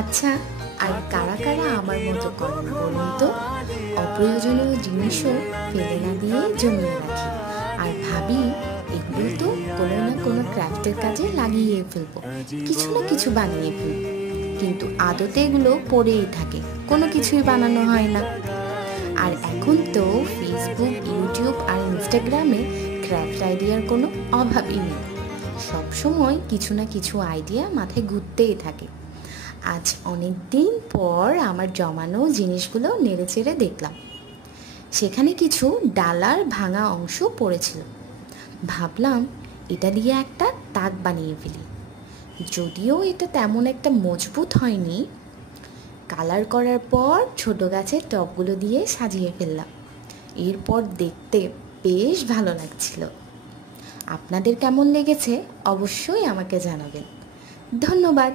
আচ্ছা, আর কারা কারা আমার মতো করেন বলুন তো? অপ্রয়োজনীয় জিনিসও ফেলে না দিয়ে জমিয়ে রাখি, আর ভাবি এগুলো তো কোনো না কোনো ক্রাফটের কাজে লাগিয়ে ফেলবো, কিছু না কিছু বানিয়ে ফেলবো। কিন্তু আদতে এগুলো পড়েই থাকে, কোনো কিছুই বানানো হয় না। আর এখন তো ফেসবুক, ইউটিউব আর ইনস্টাগ্রামে ক্রাফট আইডিয়ার কোনো অভাবই নেই। সবসময় কিছু না কিছু আইডিয়া মাথায় ঘুরতেই থাকে। আজ অনেক দিন পর আমার জমানো জিনিসগুলো নেড়েচেড়ে দেখলাম, সেখানে কিছু ডালার ভাঙা অংশ পড়েছিল। ভাবলাম এটা দিয়ে একটা তাক বানিয়ে ফেলি। যদিও এটা তেমন একটা মজবুত হয়নি। কালার করার পর ছোট গাছের টবগুলো দিয়ে সাজিয়ে ফেললাম। এরপর দেখতে বেশ ভালো লাগছিল। আপনাদের কেমন লেগেছে অবশ্যই আমাকে জানাবেন। ধন্যবাদ।